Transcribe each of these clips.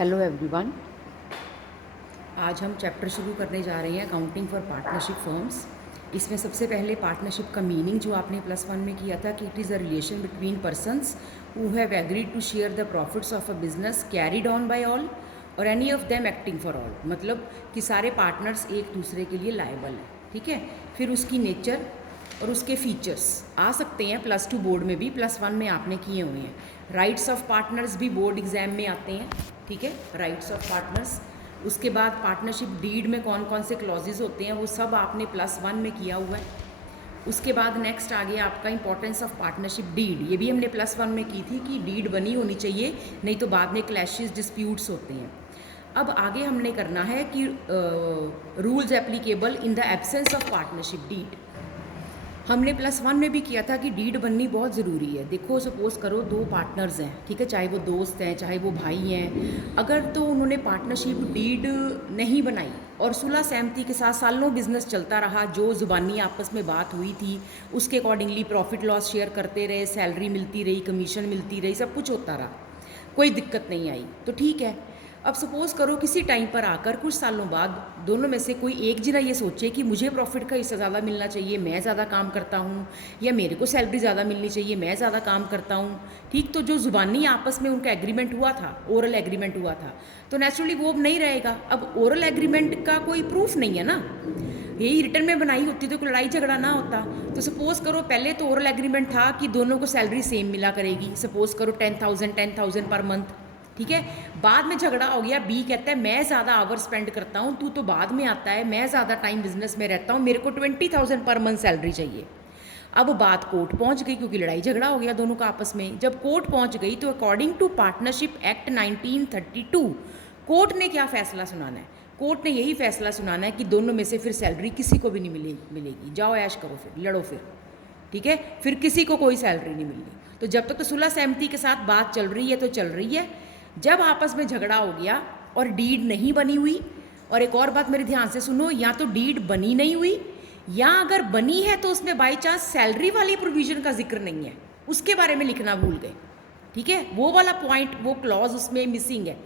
Hello everyone. आज हम chapter शुरू करने जा रहे हैं अकाउंटिंग फॉर पार्टनरशिप फर्म्स। इसमें सबसे पहले पार्टनरशिप का मीनिंग जो आपने +1 में किया था कि it is a relation between persons who have agreed to share the profits of a business carried on by all और any of them acting for all, मतलब कि सारे पार्टनर्स एक दूसरे के लिए लायबल हैं। ठीक है, फिर उसकी नेचर और उसके फीचर्स आ सकते हैं +2 बोर्ड में भी, +1 में आपने किए हुए हैं। राइट्स ऑफ पार्टनर्स भी बोर्ड एग्जाम में आते हैं। ठीक है, राइट्स ऑफ पार्टनर्स। उसके बाद पार्टनरशिप डीड में कौन कौन से क्लॉजेज होते हैं वो सब आपने +1 में किया हुआ है। उसके बाद नेक्स्ट आ गया आपका इंपॉर्टेंस ऑफ पार्टनरशिप डीड। ये भी हमने +1 में की थी कि डीड बनी होनी चाहिए, नहीं तो बाद में क्लैशेस डिस्प्यूट्स होते हैं। अब आगे हमने करना है कि rules applicable in the absence of partnership deed. हमने +1 में भी किया था कि डीड बननी बहुत ज़रूरी है। देखो, सपोज़ करो 2 पार्टनर्स हैं, ठीक है, चाहे वो दोस्त हैं चाहे वो भाई हैं, अगर तो उन्होंने पार्टनरशिप डीड नहीं बनाई और सुलह सहमति के साथ सालों बिजनेस चलता रहा, जो ज़ुबानी आपस में बात हुई थी उसके अकॉर्डिंगली प्रॉफिट लॉस शेयर करते रहे, सैलरी मिलती रही, कमीशन मिलती रही, सब कुछ होता रहा, कोई दिक्कत नहीं आई, तो ठीक है। अब सपोज़ करो किसी टाइम पर आकर कुछ सालों बाद दोनों में से कोई एक जना ये सोचे कि मुझे प्रॉफिट का हिस्सा ज़्यादा मिलना चाहिए, मैं ज़्यादा काम करता हूँ, या मेरे को सैलरी ज़्यादा मिलनी चाहिए, मैं ज़्यादा काम करता हूँ। ठीक, तो जो ज़ुबानी आपस में उनका एग्रीमेंट हुआ था, ओरल एग्रीमेंट हुआ था, तो नेचुरली वो अब नहीं रहेगा। अब ओरल एग्रीमेंट का कोई प्रूफ नहीं है ना, यही रिटर्न में बनाई होती तो कोई लड़ाई झगड़ा ना होता। तो सपोज़ करो पहले तो ओरल एग्रीमेंट था कि दोनों को सैलरी सेम मिला करेगी, सपोज़ करो 10,000 पर मंथ। ठीक है, बाद में झगड़ा हो गया, बी कहता है मैं ज़्यादा आवर स्पेंड करता हूँ, तू तो बाद में आता है, मैं ज़्यादा टाइम बिजनेस में रहता हूँ, मेरे को 20,000 पर मंथ सैलरी चाहिए। अब बात कोर्ट पहुँच गई क्योंकि लड़ाई झगड़ा हो गया दोनों का आपस में। जब कोर्ट पहुँच गई तो according to partnership act 1932 court ने क्या फ़ैसला सुनाना है? कोर्ट ने यही फैसला सुनाना है कि दोनों में से फिर सैलरी किसी को भी नहीं मिलेगी, जाओ ऐश करो, फिर लड़ो फिर। ठीक है, फिर किसी को कोई सैलरी नहीं मिलनी। तो जब तक तो सुलह सहमति के साथ बात चल रही है तो चल रही है। जब आपस में झगड़ा हो गया और डीड नहीं बनी हुई, और एक और बात मेरे ध्यान से सुनो, या तो डीड बनी नहीं हुई, या अगर बनी है तो उसमें बाई चांस सैलरी वाली प्रोविजन का जिक्र नहीं है, उसके बारे में लिखना भूल गए। ठीक है, वो वाला पॉइंट, वो क्लॉज उसमें मिसिंग है,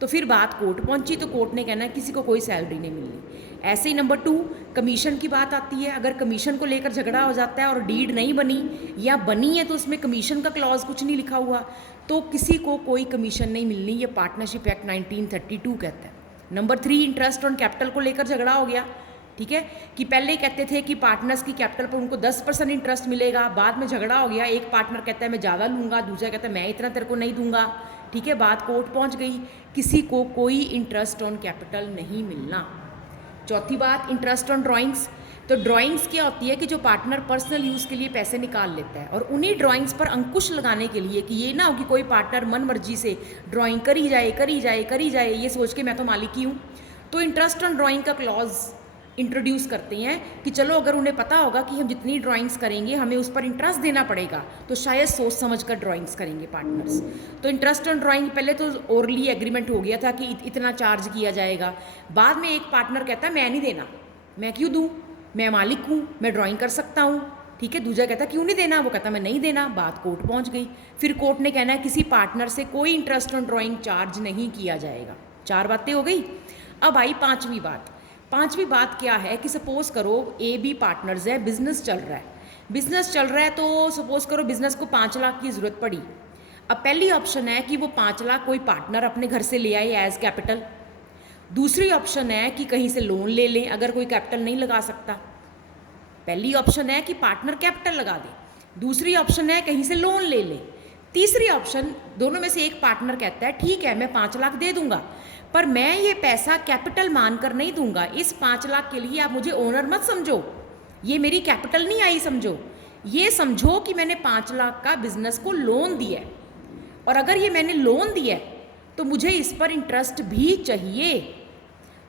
तो फिर बात कोर्ट पहुंची तो कोर्ट ने कहना किसी को कोई सैलरी नहीं मिलनी। ऐसे ही नंबर 2 कमीशन की बात आती है। अगर कमीशन को लेकर झगड़ा हो जाता है और डीड नहीं बनी या बनी है तो उसमें कमीशन का क्लॉज कुछ नहीं लिखा हुआ, तो किसी को कोई कमीशन नहीं मिलनी, ये पार्टनरशिप एक्ट 1932 कहता है। नंबर 3 इंटरेस्ट ऑन कैपिटल को लेकर झगड़ा हो गया। ठीक है, कि पहले कहते थे कि पार्टनर्स की कैपिटल पर उनको 10% इंटरेस्ट मिलेगा, बाद में झगड़ा हो गया, एक पार्टनर कहता है मैं ज़्यादा लूँगा, दूसरा कहता है मैं इतना तेरे को नहीं दूंगा। ठीक है, बात कोर्ट पहुंच गई, किसी को कोई इंटरेस्ट ऑन कैपिटल नहीं मिलना। चौथी बात, इंटरेस्ट ऑन ड्राइंग्स। तो ड्राइंग्स क्या होती है कि जो पार्टनर पर्सनल यूज़ के लिए पैसे निकाल लेता है और उन्हीं ड्राइंग्स पर अंकुश लगाने के लिए कि ये ना हो कि कोई पार्टनर मन मर्जी से ड्राइंग करी जाए करी जाए करी जाए, ये सोच के मैं तो मालिक ही हूँ, तो इंटरेस्ट ऑन ड्राइंग का क्लॉज इंट्रोड्यूस करते हैं कि चलो अगर उन्हें पता होगा कि हम जितनी ड्राइंग्स करेंगे हमें उस पर इंटरेस्ट देना पड़ेगा, तो शायद सोच समझ कर ड्राइंग्स करेंगे पार्टनर्स। तो इंटरेस्ट ऑन ड्राइंग पहले तो ओरली एग्रीमेंट हो गया था कि इतना चार्ज किया जाएगा, बाद में एक पार्टनर कहता है मैं नहीं देना, मैं क्यों दूँ, मैं मालिक हूँ, मैं ड्राइंग कर सकता हूँ। ठीक है, दूसरा कहता क्यों नहीं देना, वो कहता मैं नहीं देना, बात कोर्ट पहुँच गई। फिर कोर्ट ने कहना है किसी पार्टनर से कोई इंटरेस्ट ऑन ड्राइंग चार्ज नहीं किया जाएगा। 4 बातें हो गई। अब आई पाँचवीं बात। पाँचवीं बात क्या है कि सपोज़ करो ए बी पार्टनर्स है, बिजनेस चल रहा है, बिजनेस चल रहा है, तो सपोज़ करो बिजनेस को 5 लाख की ज़रूरत पड़ी। अब पहली ऑप्शन है कि वो 5 लाख कोई पार्टनर अपने घर से ले आए एज कैपिटल। दूसरी ऑप्शन है कि कहीं से लोन ले लें अगर कोई कैपिटल नहीं लगा सकता। पहली ऑप्शन है कि पार्टनर कैपिटल लगा दे, दूसरी ऑप्शन है कहीं से लोन ले लें, तीसरी ऑप्शन दोनों में से एक पार्टनर कहता है ठीक है मैं 5 लाख दे दूंगा, पर मैं ये पैसा कैपिटल मानकर नहीं दूंगा, इस 5 लाख के लिए आप मुझे ओनर मत समझो, ये मेरी कैपिटल नहीं आई समझो, ये समझो कि मैंने 5 लाख का बिजनेस को लोन दिया है, और अगर ये मैंने लोन दिया है तो मुझे इस पर इंटरेस्ट भी चाहिए।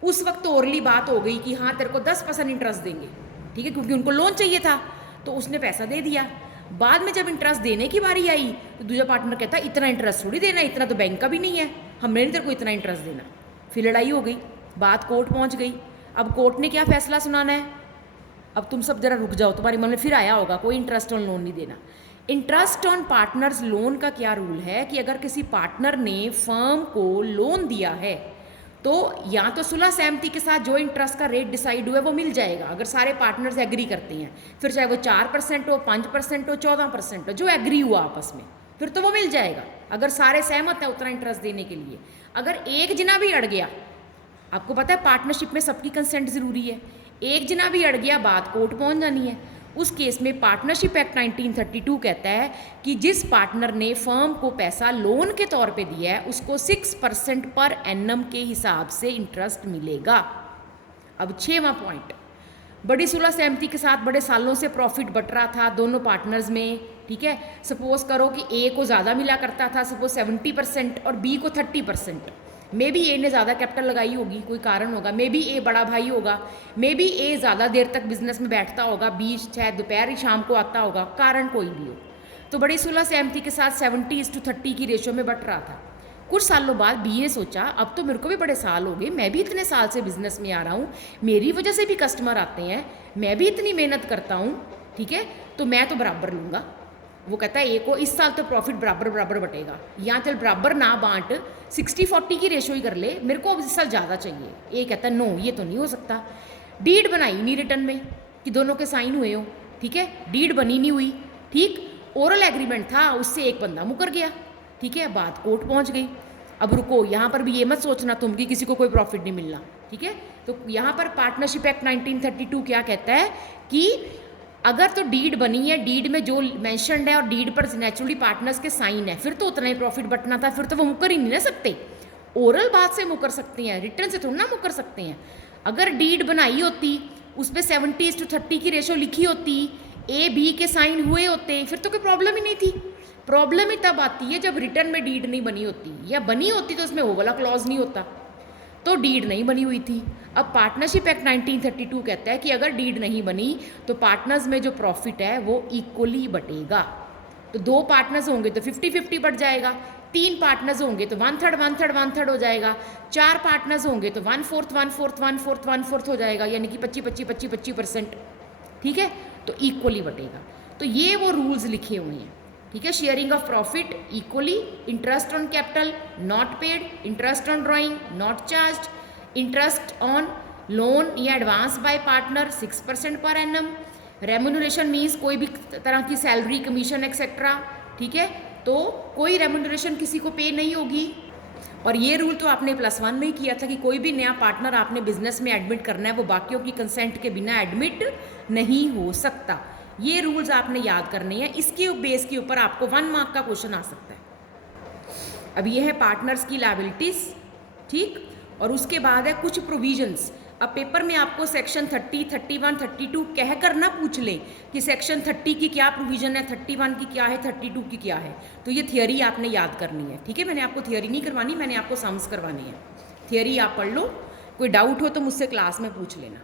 उस वक्त तो ओरली बात हो गई कि हाँ तेरे को 10% इंटरेस्ट देंगे, ठीक है, क्योंकि उनको लोन चाहिए था तो उसने पैसा दे दिया। बाद में जब इंटरेस्ट देने की बारी आई तो दूसरा पार्टनर कहता इतना इंटरेस्ट थोड़ी देना, इतना तो बैंक का भी नहीं है, हमने नहीं तेरे को इतना इंटरेस्ट देना। फिर लड़ाई हो गई, बात कोर्ट पहुंच गई। अब कोर्ट ने क्या फैसला सुनाना है, अब तुम सब जरा रुक जाओ, तुम्हारे मन में फिर आया होगा कोई इंटरेस्ट ऑन लोन नहीं देना। इंटरेस्ट ऑन पार्टनर्स लोन का क्या रूल है कि अगर किसी पार्टनर ने फर्म को लोन दिया है तो या तो सुलह सहमति के साथ जो इंटरेस्ट का रेट डिसाइड हुआ है वो मिल जाएगा, अगर सारे पार्टनर्स एग्री करते हैं, फिर चाहे वो 4% हो, 5% हो, 14% हो, जो एग्री हुआ आपस में, फिर तो वो मिल जाएगा अगर सारे सहमत हैं उतना इंटरेस्ट देने के लिए। अगर एक जना भी अड़ गया, आपको पता है पार्टनरशिप में सबकी कंसेंट ज़रूरी है, एक जना भी अड़ गया बात कोर्ट पहुंच जानी है। उस केस में पार्टनरशिप एक्ट 1932 कहता है कि जिस पार्टनर ने फर्म को पैसा लोन के तौर पे दिया है उसको 6% पर एनम के हिसाब से इंटरेस्ट मिलेगा। अब 6वां पॉइंट, बड़ी सुलह सहमति के साथ बड़े सालों से प्रॉफिट बट रहा था दोनों पार्टनर्स में, ठीक है। सपोज करो कि ए को ज़्यादा मिला करता था, सपोज 70% और बी को 30%। मे बी ए ने ज़्यादा कैपिटल लगाई होगी, कोई कारण होगा, मे बी ए बड़ा भाई होगा, मे बी ए ज़्यादा देर तक बिजनेस में बैठता होगा, बीच शायद दोपहर ही शाम को आता होगा, कारण कोई भी हो। तो बड़ी सुलह सहमति के साथ 70:30 की रेशो में बट रहा था। कुछ सालों बाद बी ने सोचा अब तो मेरे को भी बड़े साल हो गए, मैं भी इतने साल से बिजनेस में आ रहा हूँ, मेरी वजह से भी कस्टमर आते हैं, मैं भी इतनी मेहनत करता हूँ, ठीक है, तो मैं तो बराबर लूँगा। वो कहता है ए को इस साल तो प्रॉफिट बराबर बराबर बटेगा, यहाँ चल बराबर ना बांट 60-40 की रेशो ही कर ले, मेरे को अब इस साल ज़्यादा चाहिए। ए कहता है नो ये तो नहीं हो सकता। डीड बनाई नहीं रिटर्न में कि दोनों के साइन हुए हो, ठीक है, डीड बनी नहीं हुई, ठीक, ओरल एग्रीमेंट था, उससे एक बंदा मुकर गया, ठीक है, बात कोर्ट पहुँच गई। अब रुको, यहाँ पर भी ये मत सोचना तुम कि किसी को कोई प्रॉफिट नहीं मिलना, ठीक है। तो यहाँ पर पार्टनरशिप एक्ट 1932 क्या कहता है कि अगर तो डीड बनी है, डीड में जो मेंशन्ड है और डीड पर नेचुरली पार्टनर्स के साइन है, फिर तो उतना ही प्रॉफिट बटना था, फिर तो वो मुकर ही नहीं ना सकते। ओरल बात से मुकर सकते हैं, रिटर्न से थोड़ा ना मुकर सकते हैं। अगर डीड बनाई होती, उस पर 70:30 की रेशो लिखी होती, ए बी के साइन हुए होते, फिर तो कोई प्रॉब्लम ही नहीं थी। प्रॉब्लम ही तब आती है जब रिटर्न में डीड नहीं बनी होती, या बनी होती तो उसमें वो वाला क्लॉज नहीं होता, तो डीड नहीं बनी हुई थी। अब पार्टनरशिप एक्ट 1932 कहता है कि अगर डीड नहीं बनी तो पार्टनर्स में जो प्रॉफिट है वो इक्वली बटेगा। तो 2 पार्टनर्स होंगे तो 50-50 बट जाएगा, 3 पार्टनर्स होंगे तो 1/3 1/3 1/3 हो जाएगा, 4 पार्टनर्स होंगे तो 1/4 1/4 1/4 1/4 हो जाएगा, यानी कि 25-25 ठीक है, तो इक्वली बटेगा। तो ये वो रूल्स लिखे हुए हैं, ठीक है। Sharing of profit equally, interest on capital not paid, interest on drawing not charged, interest on loan या advance by partner 6% per annum, remuneration means कोई भी तरह की सैलरी कमीशन एक्सेट्रा, ठीक है, तो कोई रेम्यूनरेशन किसी को पे नहीं होगी। और ये रूल तो आपने +1 में ही किया था कि कोई भी नया पार्टनर आपने बिजनेस में एडमिट करना है वो बाकियों की कंसेंट के बिना एडमिट नहीं हो सकता। ये रूल्स आपने याद करने हैं, इसके बेस के ऊपर आपको 1 मार्क का क्वेश्चन आ सकता है। अब ये है पार्टनर्स की लायबिलिटीज, ठीक, और उसके बाद है कुछ प्रोविजंस। अब पेपर में आपको सेक्शन 30, 31, 32 कह कर ना पूछ ले कि सेक्शन 30 की क्या प्रोविजन है, 31 की क्या है, 32 की क्या है, तो ये थियरी आपने याद करनी है, ठीक है। मैंने आपको थियरी नहीं करवानी, मैंने आपको सम्स करवानी है। थियरी आप पढ़ लो, कोई डाउट हो तो मुझसे क्लास में पूछ लेना।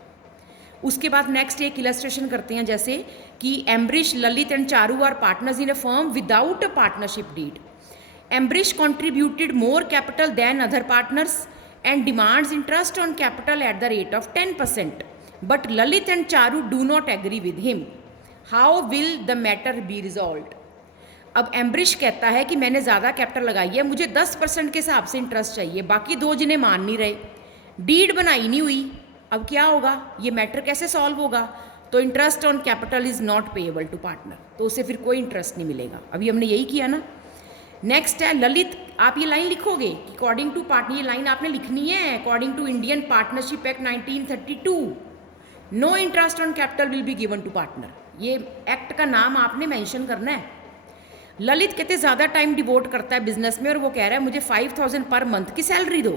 उसके बाद नेक्स्ट एक इलस्ट्रेशन करते हैं, जैसे कि Ambrish, Lalit and Charu are partners in a firm without a partnership deed. Ambrish contributed more capital than other partners and demands interest on capital at the rate of 10%. But Lalit and Charu do not agree with him. How will the matter be resolved? अब एम्ब्रिश कहता है कि मैंने ज़्यादा capital लगाई है, मुझे 10% के हिसाब से इंटरेस्ट चाहिए, बाकी 2 जने मान नहीं रहे, डीड बनाई नहीं हुई, अब क्या होगा, ये मैटर कैसे सॉल्व होगा? तो interest on capital is not payable to partner, तो उसे फिर कोई इंटरेस्ट नहीं मिलेगा। अभी हमने यही किया ना। नेक्स्ट है ललित, आप ये लाइन लिखोगे कि अकॉर्डिंग टू पार्टनर, ये लाइन आपने लिखनी है, according to Indian partnership act 1932 no interest on capital will be given to partner. ये एक्ट का नाम आपने मेंशन करना है। ललित कहते ज़्यादा टाइम डिवोट करता है बिजनेस में और वो कह रहा है मुझे 5000 पर मंथ की सैलरी दो,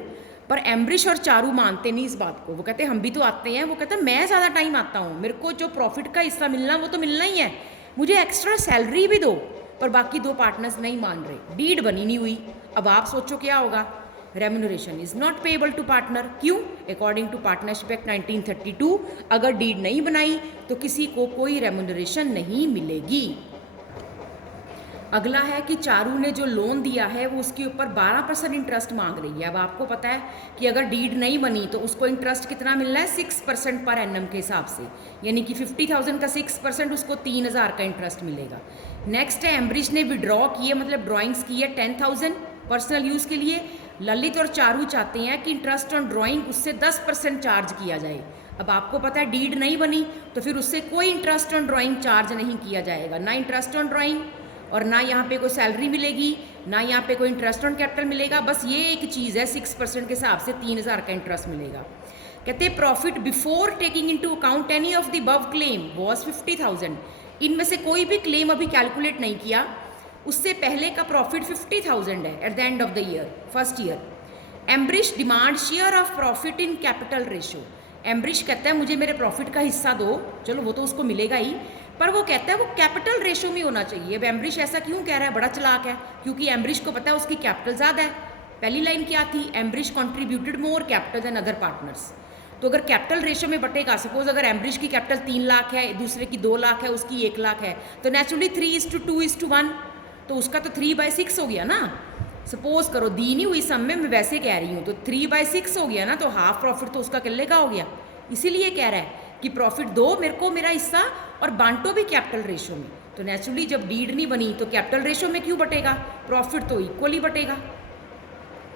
पर एम्ब्रिश और चारू मानते नहीं इस बात को। वो कहते हम भी तो आते हैं, वो कहता है मैं ज़्यादा टाइम आता हूँ, मेरे को जो प्रॉफिट का हिस्सा मिलना वो तो मिलना ही है, मुझे एक्स्ट्रा सैलरी भी दो, पर बाकी 2 पार्टनर्स नहीं मान रहे, डीड बनी नहीं हुई। अब आप सोचो क्या होगा, remuneration is not payable to partner. क्यों? अकॉर्डिंग टू पार्टनरशिप एक्ट 1932 अगर डीड नहीं बनाई तो किसी को कोई रेम्यूनरेशन नहीं मिलेगी। अगला है कि चारू ने जो लोन दिया है वो उसके ऊपर 12% इंटरेस्ट मांग रही है। अब आपको पता है कि अगर डीड नहीं बनी तो उसको इंटरेस्ट कितना मिलना है, 6% पर एनम के हिसाब से, यानी कि 50,000 का 6%, उसको 3,000 का इंटरेस्ट मिलेगा। नेक्स्ट है एम्ब्रिश ने विड्रॉ किए, मतलब ड्राइंग्स की है 10,000 पर्सनल यूज़ के लिए। ललित और चारू चाहते हैं कि इंटरेस्ट ऑन ड्राइंग उससे 10% चार्ज किया जाए। अब आपको पता है डीड नहीं बनी तो फिर उससे कोई इंटरेस्ट ऑन ड्राइंग चार्ज नहीं किया जाएगा, ना इंटरेस्ट ऑन ड्राइंग और ना यहाँ पे कोई सैलरी मिलेगी, ना यहाँ पे कोई इंटरेस्ट ऑन कैपिटल मिलेगा। बस ये एक चीज़ है, 6% के हिसाब से 3,000 का इंटरेस्ट मिलेगा। कहते हैं profit before taking into account any of the above claim was 50,000। इनमें से कोई भी क्लेम अभी कैलकुलेट नहीं किया, उससे पहले का प्रॉफिट 50,000 है at the end of the year, first year. Ambrish demand share of profit in capital ratio. Ambrish कहता है मुझे मेरे प्रॉफिट का हिस्सा दो, चलो वो तो उसको मिलेगा ही, पर वो कहता है वो कैपिटल रेशो में होना चाहिए। अब एम्ब्रिश ऐसा क्यों कह रहा है, बड़ा चालाक है, क्योंकि एम्ब्रिश को पता है उसकी कैपिटल ज़्यादा है। पहली लाइन क्या थी, Ambrish contributed more capital than other partners. तो अगर कैपिटल रेशो में बटेगा, सपोज अगर एम्ब्रिश की कैपिटल 3 लाख है, दूसरे की 2 लाख है, उसकी 1 लाख है, तो नेचुरली 3:2:1, तो उसका तो 3/6 हो गया ना। सपोज करो दी नहीं हुई सम में, मैं वैसे कह रही हूँ, तो 3/6 हो गया ना, तो हाफ प्रॉफिट तो उसका किले का हो गया। इसीलिए कह रहा है कि प्रॉफिट दो मेरे को मेरा हिस्सा और बांटो भी कैपिटल रेशो में। तो नेचुरली जब डीड नहीं बनी तो कैपिटल रेशो में क्यों बटेगा, प्रॉफिट तो इक्वली बटेगा।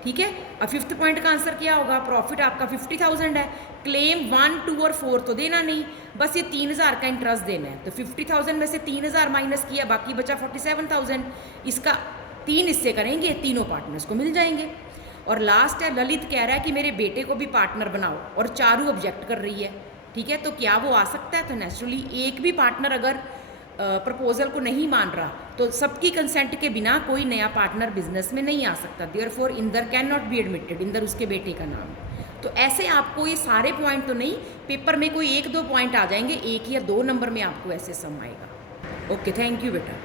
ठीक है, अब 5th पॉइंट का आंसर क्या होगा, प्रॉफिट आपका 50,000 है, क्लेम 1, 2 और 4 तो देना नहीं, बस ये 3,000 का इंटरेस्ट देना है। तो 50,000 में से 3,000 माइनस किया, बाकी बचा 47,000। इसका 3 हिस्से करेंगे, तीनों पार्टनर्स को मिल जाएंगे। और लास्ट है, ललित कह रहा है कि मेरे बेटे को भी पार्टनर बनाओ, और चारू ऑब्जेक्ट कर रही है। ठीक है, तो क्या वो आ सकता है, तो नेचुरली एक भी पार्टनर अगर प्रपोजल को नहीं मान रहा तो सबकी कंसेंट के बिना कोई नया पार्टनर बिजनेस में नहीं आ सकता। Therefore Inder can not be admitted, Inder उसके बेटे का नाम है। तो ऐसे आपको ये सारे पॉइंट तो नहीं, पेपर में कोई 1-2 पॉइंट आ जाएंगे, 1 या 2 नंबर में आपको ऐसे सम आएगा। ओके, थैंक यू बेटा।